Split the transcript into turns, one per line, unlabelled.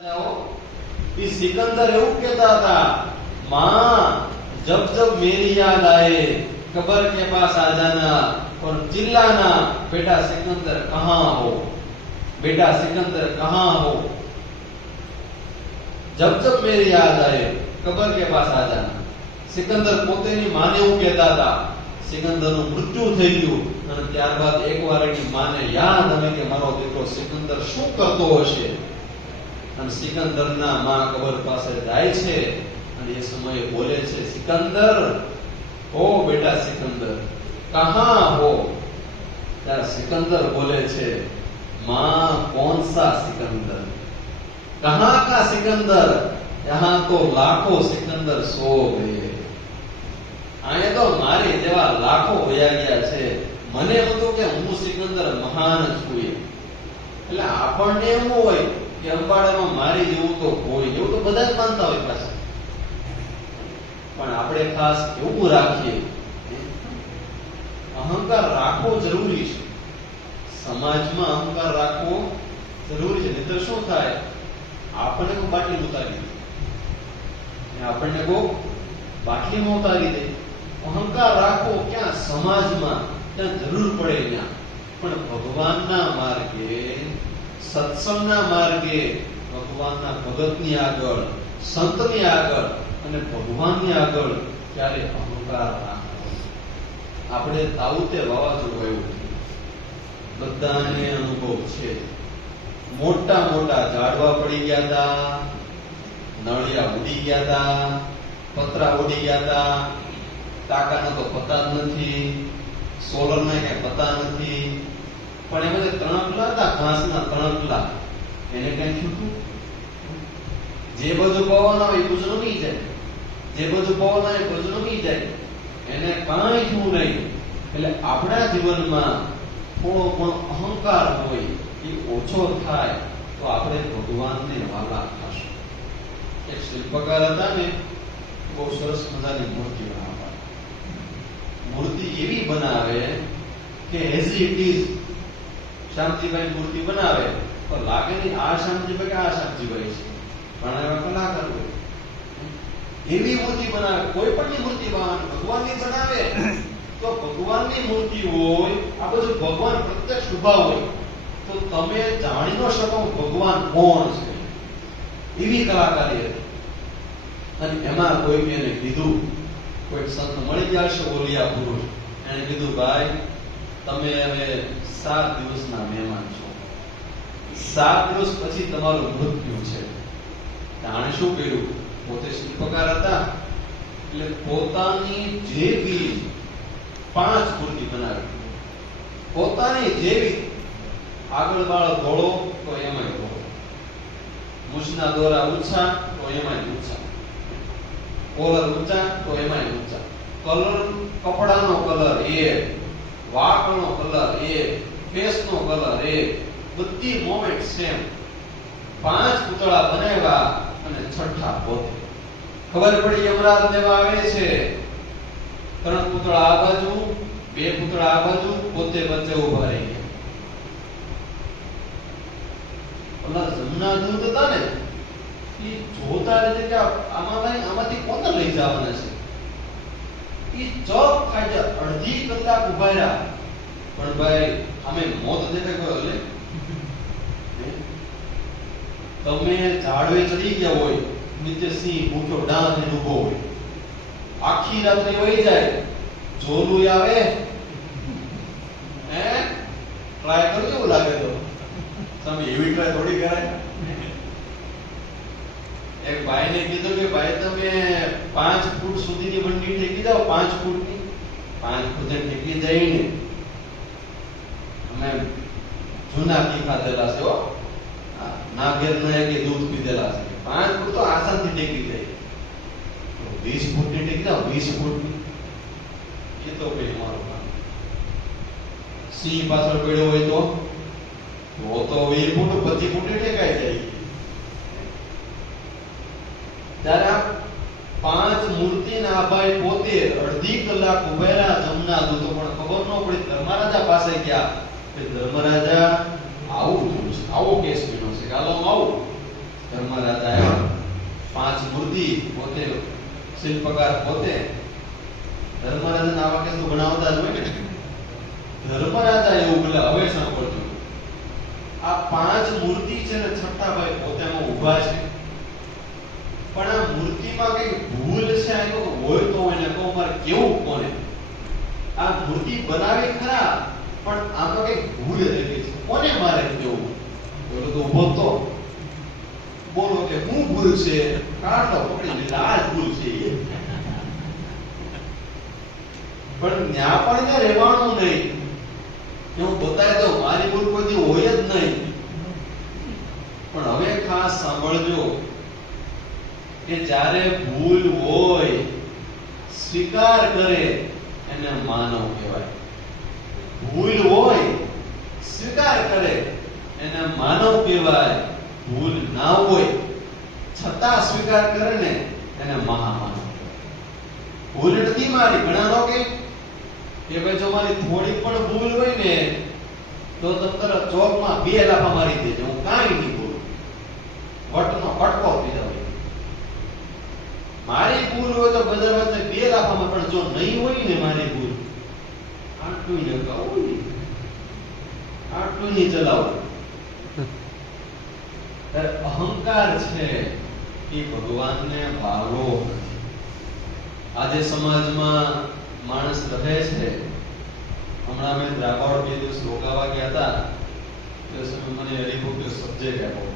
जाओ कि सिकंदर એવું કહેતા હતા मां जब जब मेरी याद आए कब्र के पास आ जाना और चिल्लाना बेटा सिकंदर कहां हो बेटा सिकंदर कहां हो जब जब मेरी याद आए कब्र के पास आ जाना સિકંદર પોતેની માને એવું કહેતા હતા સિકંદરનું મૃત્યુ થઈ ગયું અને ત્યારબાદ એકવાર એની માને યાદ આવે કે મારો દીકરો સિકંદર શું કરતો હશે અને સિકંદર ના માં કબર પાસે જાય છે અને એ સમયે બોલે છે, સિકંદર, હો બેટા સિકંદર, કહા હો? ત્યારે સિકંદર બોલે છે, માં કોણ સા સિકંદર? કહા કા સિકંદર? યહાં તો લાખો સિકંદર સો ગયે. આને તો મારી જેવા લાખો હોયા ગયા છે. મને હતું કે હું સિકંદર મહાન છું એટલે આપણને એવું હોય કે અંબાડામાં મારી જેવું તો કોઈ એવું તો બધા જ માનતા હોય પાછા. પણ આપણે ખાસ એવું રાખીએ, અહંકાર રાખવો જરૂરી છે. સમાજમાં અહંકાર રાખવો જરૂરી છે. નહીતર શું થાય? આપણને કોઈ બાટલી ઉતારી દે. આપણને કોઈ બાટલીમાં ઉતારી દે. અહંકાર રાખવો ક્યાં? સમાજમાં. ત્યાં જરૂર પડે ત્યાં. પણ ભગવાનના માર્ગે સત્સંગના માર્ગે ભગવાનના ભગતની આગળ, સંતની આગળ અને ભગવાનની આગળ ક્યારે અહંકાર રાખવો? આપણે તાઉતે વાવાઝોડું આવ્યું બધાને અનુભવ છે. મોટા મોટા ઝાડવા પડી ગયા હતા નળિયા ઉડી ગયા હતા પતરા ઉડી ગયા હતા ટાંકાનો તો પતા જ નથી, સોલરના ક્યાંય પતા નથી. પણ એમાં જે તણકલા હતા, ઘાસના તણકલા એને કઈ થયું જે બધું પવન આવે એ બધું નમી જાય. જે બધું પવન આવે બધું નમી જાય. એને કાંઈ થયું નહીં. એટલે આપણા જીવનમાં થોડો પણ અહંકાર હોય, એ ઓછો થાય, તો આપણે ભગવાનને વાલા થશું. એક શિલ્પકાર હતા ને, બહુ સરસ મજાની મૂર્તિ બનાવતા. મૂર્તિ એવી બનાવે કે એઝ ઇટ ઇઝ શાંતિભાઈ મૂર્તિ બનાવે, તો લાગે નહીં આ કે આ શાંતિભાઈ છે. પણ એવા કલાકાર હોય. એવી મૂર્તિ બનાવે, કોઈ પણની મૂર્તિ બનાવે, ભગવાનની બનાવે, તો ભગવાનની મૂર્તિ હોય, આ બધું ભગવાન પ્રત્યક્ષ ઊભા હોય, તો તમે જાણી ન શકો ભગવાન કોણ છે. એવી કલાકારી હતી. અને એમાં કોઈ એને કીધું, કોઈ સંત મળી ગયા છે ઓલિયા પુરુષ. એને કીધું, ભાઈ તમે હવે સાત દિવસના મહેમાન છો. સાત દિવસ પછી તમારું મૃત્યુ છે. તાણે શું કર્યું? પોતે શિલ્પકાર હતા. એટલે પોતાની જેવી પાંચ મૂર્તિ બનાવી. પોતાની જેવી આગળ બાળ ધોળો તો એમાંય ધોળો મૂછના દોરા ઊંચા, તો એમાંય ઊંચા. કોલર ઊંચા, તો એમાંય ઊંચા. કલર, કપડાનો કલર એ વાકનો કલર એ, ફેસનો કલર એ, બધી મોમેન્ટ સેમ પાંચ પૂતળા બનાવ્યા અને છઠ્ઠા પોતે. ખબર પડી યમરાજ દેવા આવે છે? ત્રણ પૂતળા આ બાજુ, બે પૂતળા આ બાજુ, પોતે વચ્ચે ઊભા રહી ગયા. ઓલા જમના દૂધ હતા ને, એ જોતા રહે કે આમાં આમાંથી કોને લઈ જવાના છે. એ ચોક જાય અડધી કલાક ઊભા પણ ભાઈ, અમે મોત દેખાય ગયો એટલે તમે ઝાડવે ચડી ગયા હોય, નીચે સિંહ મોટો ડાંગ ને ઊભો હોય. આખી રાત્રે વહી જાય. જોલું આવે. હે? ટ્રાય કરજો એવું લાગે તો. તમે એવી ટ્રાય થોડી કરાય. એક ભાઈને કીધું કે ભાઈ તમે પાંચ ફૂટ સુધીની વંડી ટેકી જાઓ પાંચ ફૂટની પાંચ ફૂટ ટેકી જઈને અમે જૂના ઘી ખાધેલા છે હો હા, નાગેર ના કે દૂધ પીધેલા છે પાંચ ફૂટ તો આસાનથી ટેકી જાય તો વીસ ફૂટની ટેકી જાઓ વીસ ફૂટની એ તો કઈ અમારું કામ સિંહ પાછળ પડ્યો હોય તો તો તો વીસ ફૂટ પચીસ ફૂટે ટેકાઈ જાય ત્યારે આ પાંચ મૂર્તિના ભાઈ પોતે અડધી કલાક ઉભેલા જમના દૂતો પણ ખબર ન પડી ધર્મરાજા પાસે ગયા. કે ધર્મરાજા, આવું થયું છે આવો કેસ બન્યો છે ચાલો આવું. ધર્મરાજા પાંચ મૂર્તિ પોતે શિલ્પકાર પોતે ધર્મરાજાના આવા કેસ તો બનાવતા જ હોય ધર્મરાજા એવું બોલે હવે સાંભળજો. આ પાંચ મૂર્તિ છે ને છઠ્ઠા ભાઈ પોતે આમાં ઊભા છે. મૂર્તિમાં કઈ ભૂલ છે, આ તો હોય તો એને ને મારે કેવું કોને? આ મૂર્તિ બનાવી ખરા, પણ આમાં કઈ ભૂલ રહેલી છે. કોને મારે કેવું? બોલો તો ઊભો તો. બોલો કે હું ભૂલ છે? કાઢો પકડી લીધા આ ભૂલ છે એ. પણ ન્યા પણ ત્યાં રહેવાનું નહીં. હું બતાવી દઉં, મારી ભૂલ કોઈ હોય જ નહીં. પણ હવે ખાસ સાંભળજો. કે જ્યારે ભૂલ હોય, સ્વીકાર કરે, એને માનવ કહેવાય. ભૂલ હોય, સ્વીકાર કરે, એને માનવ કહેવાય. ભૂલ ના હોય, છતાં સ્વીકાર કરે ને, એને મહામાનવ ભૂલ નથી મારી, ઘણા લોકો કે ભાઈ, જો મારી થોડી પણ ભૂલ હોય ને, તો તમ તરત ચોકમાં બે લાફા મારી દેજો. હું કાંઈ નહીં બોલું વટનો ફટકો થઈ જાય મારી ભૂલ હોય તો બજારમાં વચ્ચે બે રાખવામાં પણ જો નહીં હોય ને મારી ભૂલ, આટલું ને. આટલું નહીં ચલાવો અહંકાર છે એ ભગવાનને ભાવો આજે સમાજમાં માણસ રહે છે. હમણાં મેં દ્રાબાળ બે દિવસ રોકાવા ગયા હતા. તે સમય મને હરિભક્ત સબ્જેક્ટ આપ્યો.